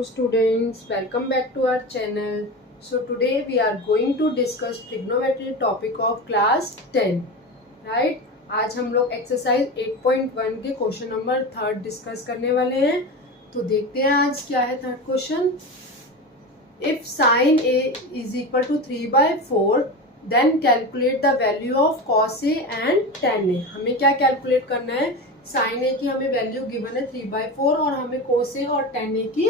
Hello students, welcome back to our channel. So today we are going to discuss trigonometry topic of class 10, right? आज हम लोग exercise 8.1 के question number 3 discuss करने वाले हैं. तो देखते हैं आज क्या है third question. If sine A is equal to 3/4 then calculate the value of cos A and tan A. हमें क्या कैलकुलेट करना है? साइन ए की हमें वैल्यू गिवन है 3/4 और हमें कोस ए और टेन ए की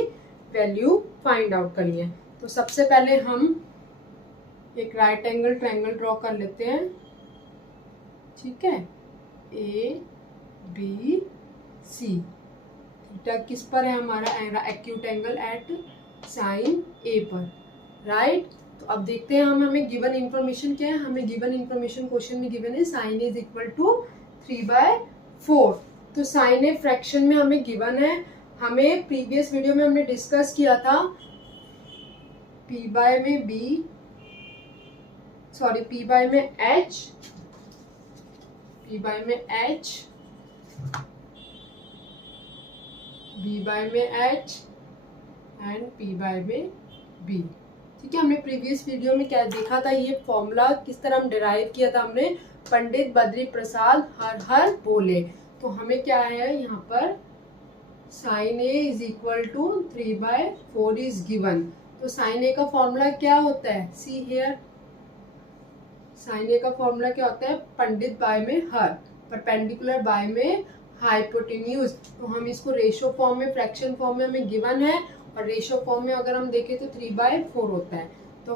वैल्यू फाइंड आउट करनी है. तो सबसे पहले हम एक राइट एंगल ट्रायंगल ड्रॉ कर लेते हैं. ठीक है, ए बी सी. थीटा किस पर है? हमारा एक्यूट एंगल एट साइन ए पर, राइट. तो अब देखते हैं हमें गिवन इंफॉर्मेशन क्या है. हमें गिवन इंफॉर्मेशन क्वेश्चन में गिवन है साइन इज इक्वल टू 3/4. तो साइन ए फ्रैक्शन में हमें गिवन है. हमें प्रीवियस वीडियो में हमने डिस्कस किया था पी बाय में बी, सॉरी पी बाय में एच, पी बाय में एच, बी बाय में एच एंड पी बाय में बी. ठीक है, हमने प्रीवियस वीडियो में क्या देखा था, ये फॉर्मूला किस तरह हम डिराइव किया था. हमने पंडित बद्री प्रसाद हर हर बोले. तो हमें क्या है यहाँ पर sine A is equal to 3/4 is given. तो साइन ए का फॉर्मूला क्या होता है? सी हियर, साइन ए का फॉर्मूला क्या होता है? पंडित बाय में हर, परपेंडिकुलर बाय में हाइपोटेन्यूज. तो हम इसको रेशो फॉर्म में, फ्रैक्शन फॉर्म में हमें गिवन है और रेशो फॉर्म में अगर हम देखें तो 3/4 होता है. तो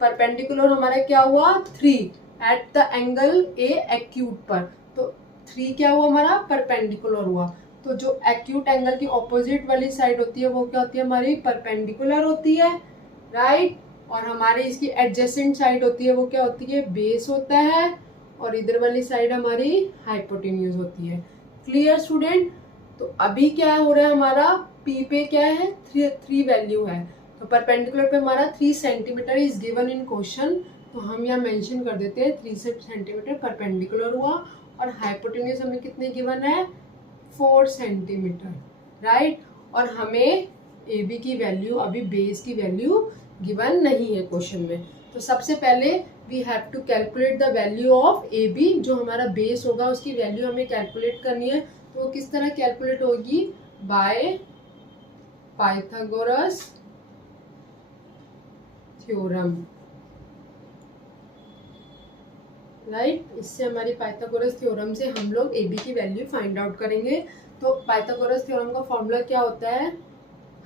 परपेंडिकुलर हमारा क्या हुआ? 3 at the angle A acute पर. तो 3 क्या हुआ? हमारा परपेंडिकुलर हुआ. तो जो एक्यूट एंगल की ऑपोजिट वाली साइड होती है वो क्या होती है? हमारी परपेंडिकुलर होती है, राइट. और हमारी इसकी एडजेसेंट साइड होती है वो क्या होती है? बेस होता है. और इधर वाली साइड हमारी हाइपोटेन्यूज होती है. Clear student? तो अभी क्या हो रहा है हमारा पी पे क्या है? 3 वैल्यू है. तो परपेंडिकुलर पे हमारा 3 centimetre is given in question. तो हम यहाँ मेंशन कर देते हैं 3 सेंटीमीटर परपेंडिकुलर हुआ. और हाइपोटेन्यूज हमें कितने गिवन है? 4 सेंटीमीटर, राइट. और हमें ए बी की वैल्यू, अभी बेस की वैल्यू गिवन नहीं है क्वेश्चन में. तो सबसे पहले we have to calculate the value of A B. जो हमारा बेस होगा उसकी वैल्यू हमें कैलकुलेट करनी है. तो वो किस तरह कैलकुलेट होगी? By Pythagoras theorem, right. इससे हमारी पाइथागोरस थ्योरम से हम लोग ए बी की वैल्यू फाइंड आउट करेंगे. तो पाइथागोरस थ्योरम का फॉर्मूला क्या होता है?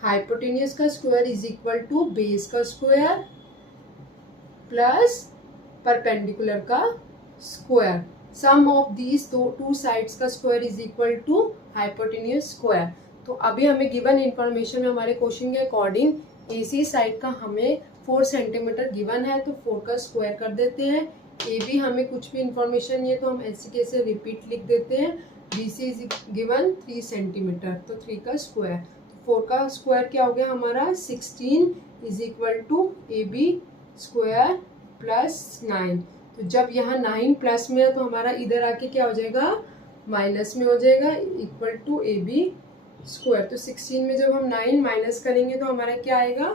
हाइपोटेन्यूज का square is equal to base का स्क्वायर प्लस परपेंडिकुलर का square. Sum of these two sides का square is equal to hypotenuse square. तो अभी हमें गिवन इंफॉर्मेशन में हमारे क्वेश्चन के अकॉर्डिंग एसी साइड का हमें 4 सेंटीमीटर गिवन है. तो 4 का स्क्वायर कर देते हैं. ए बी हमें कुछ भी इंफॉर्मेशन नहीं है तो हम ऐसे कैसे रिपीट लिख देते हैं. B C is given 3 centimetre, तो 3 का स्क्वायर. तो 4 का स्क्वायर क्या हो गया हमारा? 16 is equal to A B square plus 9. तो जब यहाँ 9 प्लस में है तो हमारा इधर आके क्या हो जाएगा? माइनस में हो जाएगा, equal to A B square. तो 16 में जब हम 9 माइनस करेंगे तो हमारा क्या आएगा?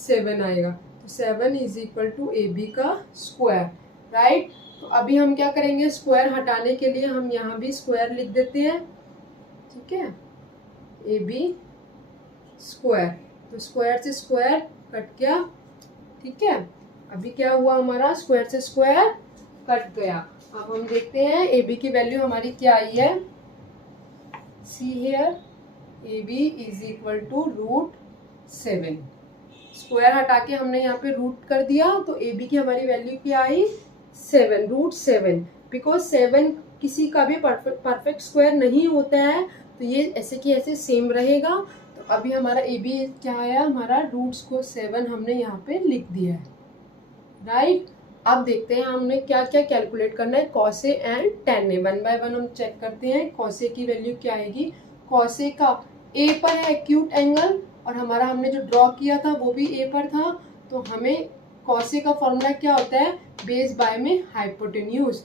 7 आएगा. तो 7 is equal to A B का स्क्वायर, राइट. तो अभी हम क्या करेंगे? स्क्वायर हटाने के लिए हम यहाँ भी स्क्वायर लिख देते हैं. ठीक है, ए बी स्क्वायर. तो स्क्वायर से स्क्वायर कट गया. ठीक है, अभी क्या हुआ हमारा? स्क्वायर से स्क्वायर कट गया. अब हम देखते हैं ए बी की वैल्यू हमारी क्या आई है. See here A B is equal to √7. Square हटा के हमने यहाँ पे रूट कर दिया. तो ए बी की हमारी वैल्यू क्या आई? 7, √7. बिकॉज 7 किसी का भी परफेक्ट स्क्वायर नहीं होता है तो ये ऐसे की ऐसे सेम रहेगा. तो अभी हमारा ए बी क्या आया? हमारा रूट्स को 7 हमने यहाँ पे लिख दिया है, राइट. अब देखते हैं हमने क्या क्या कैलकुलेट करना है. Cos A and tan A 1 by 1 हम चेक करते हैं. कॉस ए की वैल्यू क्या आएगी? कॉस ए का ए पर है एक्यूट एंगल और हमारा हमने जो ड्रॉ किया था वो भी ए पर था. तो हमें कॉस ए का फॉर्मूला क्या होता है? बेस बाय में हाइपोटेन्यूज.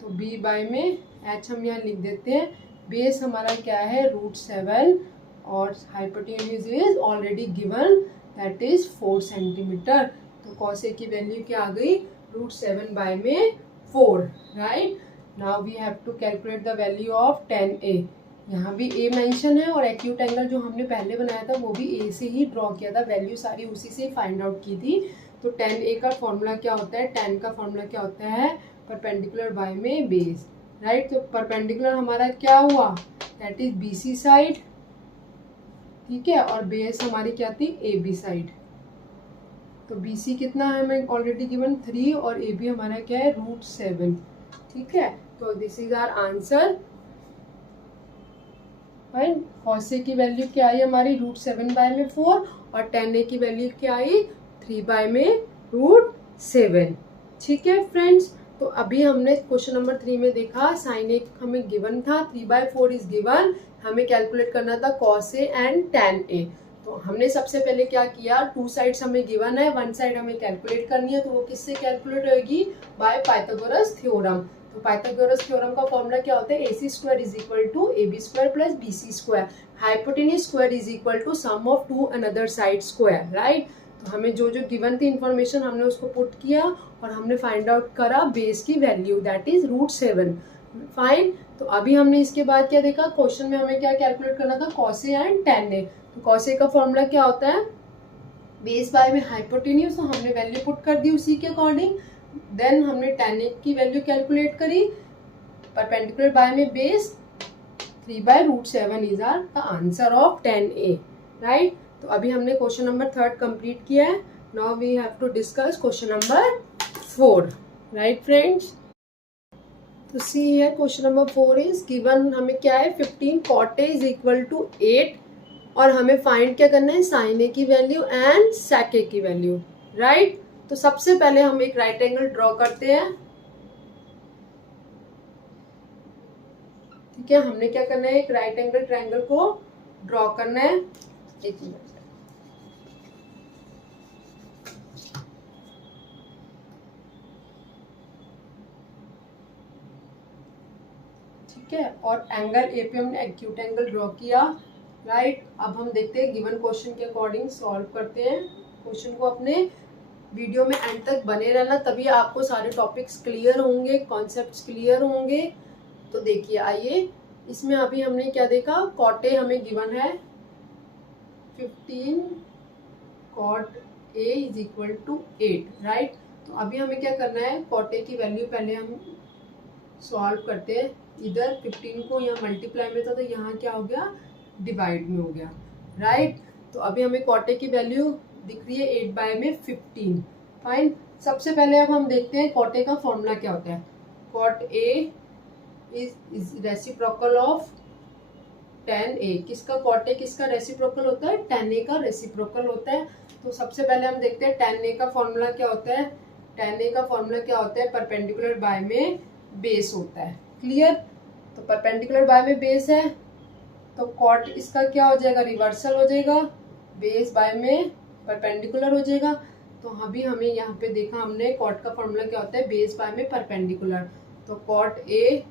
तो बी बाय में एच हम यहाँ लिख देते हैं. बेस हमारा क्या है? √7 और hypotenuse is already given, that is 4 centimetre. तो कॉस ए की वैल्यू क्या आ गई, √7 बाय में 4, right. Now we have to calculate the value of tan A। यहाँ भी ए मेंशन है और एक्यूट एंगल जो हमने पहले बनाया था वो भी ए से ही ड्रॉ किया था, वैल्यू सारी उसी से फाइंड आउट की थी। तो tan A का फॉर्मूला क्या होता है, tan का फॉर्मूला क्या होता है, परपेंडिकुलर बाय में बेस, राइट। तो परपेंडिकुलर हमारा क्या हुआ, दैट इज BC साइड, ठीक है, और बेस हमारी क्या थी, AB साइड। तो BC कितना है हमें ऑलरेडी गिवन 3 और AB हमारा क्या है √7, ठीक है। तो this is our answer. Fine, cos A की वैल्यू क्या आई हमारी √7 बाय में 4 और tan A की वैल्यू क्या आई 3 बाय में √7, ठीक है फ्रेंड्स। तो अभी हमने क्वेश्चन नंबर 3 में देखा साइन ए हमें गिवन था, 3/4 इज गिवन, हमें कैलकुलेट करना था cos A and tan A। तो हमने सबसे पहले क्या किया, 2 साइड्स हमें गिवन है, 1 साइड हमें कैलकुलेट करनी है, तो वो किससे कैलकुलेट होगी, बाय पाइथागोरस थ्योरम। तो पाइथागोरस थ्योरम का फॉर्मूला क्या होता है, AC² = AB² + BC², hypotenuse square = sum of 2 another side square, right. तो हमें जो जो गिवन थी इन्फॉर्मेशन हमने उसको पुट किया और हमने फाइंड आउट करा बेस की वैल्यू, दैट इज √7, फाइन। तो अभी हमने इसके बाद क्या देखा, क्वेश्चन में हमें क्या कैलकुलेट करना था, cos A and tan A। तो cos A का फॉर्मूला क्या होता है, बेस बाय में हाइपोटेन्यूज, तो हमने वैल्यू पुट कर दी उसी के अकॉर्डिंग। देन हमने tan A की वैल्यू कैलकुलेट करी, परपेंडिकुलर बाय में base, 3/√7 is our answer of tan A, right. तो अभी हमने क्वेश्चन नंबर 3 कंप्लीट किया है। Now we have to discuss question number 4, right friends. तो see here question number 4 is given, हमें क्या है 15 cot A = 8 और हमें फाइंड क्या करना है, sin A की वैल्यू एंड sec A की वैल्यू, राइट। तो सबसे पहले हम एक राइट एंगल ड्रॉ करते हैं, ठीक है। हमने क्या करना है, एक राइट एंगल ट्रायंगल को ड्रॉ करना है, एक मिनट, ठीक है। और एंगल ए पे हमने एक्यूट एंगल ड्रॉ किया, राइट। अब हम देखते हैं गिवन क्वेश्चन के अकॉर्डिंग सॉल्व करते हैं। क्वेश्चन को अपने वीडियो में एंड तक बने रहना, तभी आपको सारे टॉपिक्स क्लियर होंगे, कॉन्सेप्ट्स क्लियर होंगे। तो देखिए आइए, इसमें अभी हमने क्या देखा, cot A हमें गिवन है 15 cot A = 8, राइट। तो अभी हमें क्या करना है, cot A की वैल्यू पहले हम सॉल्व करते हैं। इधर 15 को यहाँ मल्टीप्लाई में था तो यहाँ क्या हो गया, डिवाइड में हो गया, राइट। तो अभी हमें cot A की वैल्यू दिख रही है 8 बाय में 15, फाइन। सबसे पहले अब हम देखते हैं cot A का फॉर्मूला क्या होता है। cot A is reciprocal of tan A। किसका, cot A किसका रेसिप्रोकल होता है, tan A का रेसिप्रोकल होता है। तो सबसे पहले हम देखते हैं tan A का फॉर्मूला क्या होता है। tan A का फॉर्मूला क्या होता है, परपेंडिकुलर बाय में बेस होता है, क्लियर। तो परपेंडिकुलर बाय में बेस है तो कॉट इसका क्या हो जाएगा, रिवर्सल हो जाएगा, बेस बाय में परपेंडिकुलर हो जाएगा। तो अभी हमें यहाँ पे देखा हमने कॉट का फॉर्मूला क्या होता है, बेस बाय में परपेंडिकुलर। तो cot A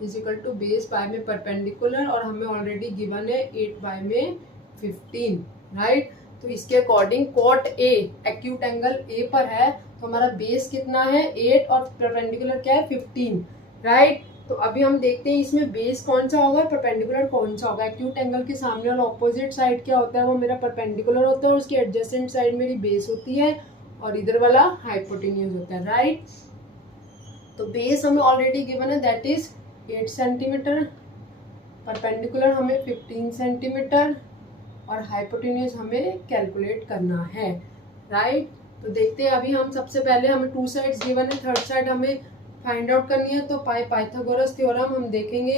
= बेस बाय में परपेंडिकुलर और हमें ऑलरेडी गिवन है 8 बाय में 15, राइट। तो इसके according cot A acute angle A पर है, तो हमारा बेस कितना है 8 और परपेंडिकुलर क्या है 15, राइट। तो अभी हम देखते हैं इसमें बेस कौन सा होगा, परपेंडिकुलर कौन सा होगा। एक्यूट एंगल के सामने वाला ऑपोजिट साइड क्या होता है, वो मेरा परपेंडिकुलर होता है और उसकी एडजेसेंट साइड मेरी बेस होती है और इधर वाला हाइपोटेन्यूज होता है, राइट। तो बेस हमें ऑलरेडी गिवन है, दैट इज 8 सेंटीमीटर, परपेंडिकुलर हमें 15 सेंटीमीटर और हाइपोटेन्यूज हमें कैलकुलेट करना है, राइट। तो देखते हैं अभी हम सबसे पहले हमें 2 साइड्स गिवन है, थर्ड साइड हमें फाइंड आउट करनी है। तो पाइथागोरस थ्योरम हम देखेंगे,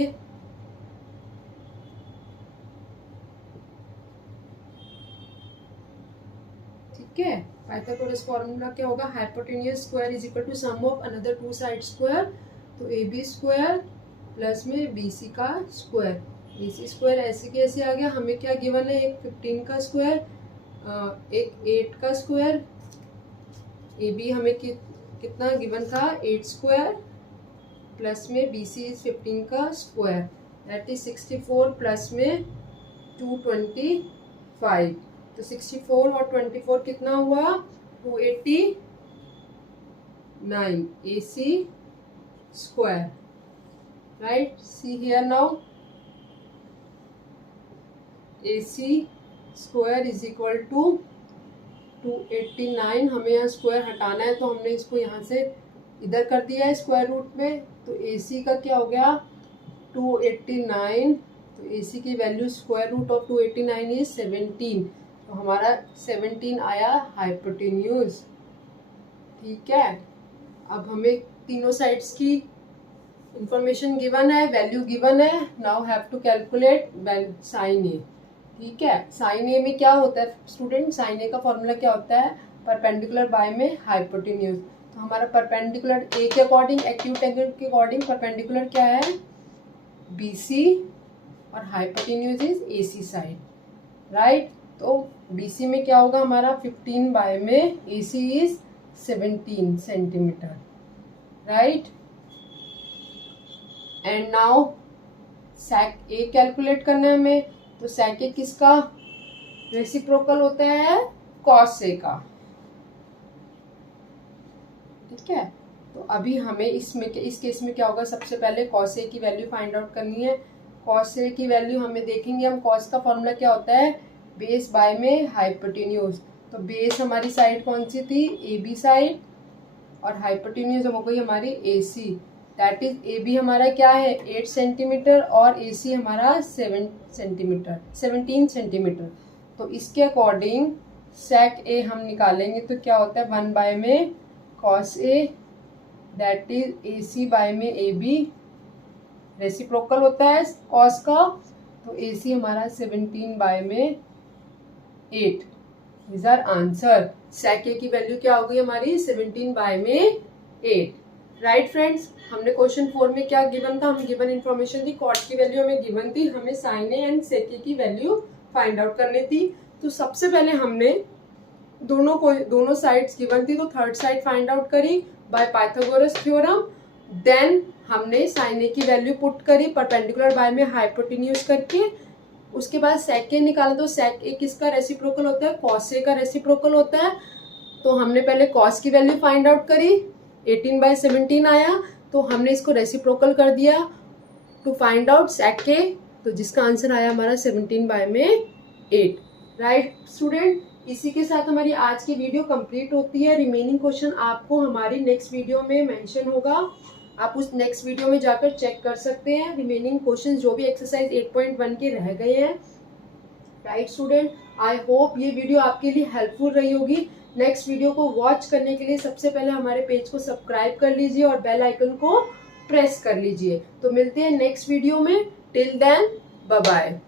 ठीक है। पाइथागोरस फॉर्मूला क्या होगा, hypotenuse square = sum of another 2 side square. तो AB² प्लस में BC का स्क्वायर, BC² ऐसे कैसे आ गया, हमें क्या गिवन है, एक 15 का स्क्वायर, एक 8 का स्क्वायर, AB हमें कितना गिवन था 8² प्लस में BC इज 15 का स्क्वायर, दैट इज 64 प्लस में 225, तो 64 और 24 कितना हुआ, 289 AC square, right? See here now, AC square is equal to 289. हमें यहाँ स्क्वायर हटाना है तो हमने इसको यहाँ से इधर कर दिया है स्क्वायर रूट में, तो AC का क्या हो गया 289, तो AC की value square root of 289 is 17, तो हमारा 17 आया हाइपोटेन्यूज। ठीक है, अब हमें तीनों साइड्स की इंफॉर्मेशन गिवन है, वैल्यू गिवन है, now have to calculate sine A. ठीक है, साइन ए में क्या होता है स्टूडेंट, साइन ए का फॉर्मूला क्या होता है, परपेंडिकुलर बाय में हाइपोटेन्यूज। तो हमारा परपेंडिकुलर ए के अकॉर्डिंग, एक्यूट एंगल के अकॉर्डिंग परपेंडिकुलर क्या है, BC, और hypotenuse is AC side, right. तो BC में क्या होगा हमारा 15 बाय में, AC is 17 centimetre, right. And now sec A calculate करना है हमें, तो sec A किसका रेसिप्रोकल होता है, cos A का। ठीक है, तो अभी हमें इस केस में क्या होगा, सबसे पहले cos A की वैल्यू फाइंड आउट करनी है। cos A की वैल्यू हमें देखेंगे हम, cos का फॉर्मूला क्या होता है, बेस बाय में हाइपोटेन्यूज। तो बेस हमारी साइड कौन सी थी, AB साइड, और हाइपोटेन्यूज हो गई हमारी AC, दैट इज AB हमारा क्या है 8 सेंटीमीटर और AC हमारा 17 सेंटीमीटर। तो इसके अकॉर्डिंग sec A हम निकालेंगे तो क्या होता है 1 बाय में cos A, दैट इज AC बाय में AB, रेसिप्रोकल होता है cos का, तो AC हमारा 17 बाय में 8, is our answer. sec A की वैल्यू क्या हो गई हमारी 17 बाय में 8, राइट फ्रेंड्स। हमने क्वेश्चन 4 में क्या गिवन था, हमें गिवन इन्फॉर्मेशन थी, कॉट की वैल्यू हमें गिवन थी, हमें साइन ए एंड सेक ए की वैल्यू फाइंड आउट करनी थी। तो सबसे पहले हमने दोनों साइड्स गिवन थी, तो थर्ड साइड फाइंड आउट करी बाय पाइथागोरस थ्योरम, देन हमने साइन ए की वैल्यू पुट करी परपेंडिकुलर बाय में हाइपोटेन्यूज करके, उसके बाद सेक ए निकाला, तो सेक ए किसका रेसिप्रोकल होता है, कॉस ए का रेसिप्रोकल होता है। तो हमने पहले कॉस की वैल्यू फाइंड आउट करी, 18 बाय 17 आया, तो हमने इसको रेसिप्रोकल कर दिया टू फाइंड आउट सेक ए, तो जिसका आंसर आया हमारा 17 बाय में 8, राइट स्टूडेंट। इसी के साथ हमारी आज की वीडियो कंप्लीट होती है। रिमेनिंग क्वेश्चन आपको हमारी नेक्स्ट वीडियो में मेंशन होगा, आप उस नेक्स्ट वीडियो में जाकर चेक कर सकते हैं रिमेनिंग क्वेश्चन जो भी एक्सरसाइज 8.1 के रह गए हैं, राइट स्टूडेंट। आई होप ये वीडियो आपके लिए हेल्पफुल रही होगी। नेक्स्ट वीडियो को वॉच करने के लिए सबसे पहले हमारे पेज को सब्सक्राइब कर लीजिए और बेल आइकन को प्रेस कर लीजिए। तो मिलते हैं नेक्स्ट वीडियो में, टिल देन बाय बाय।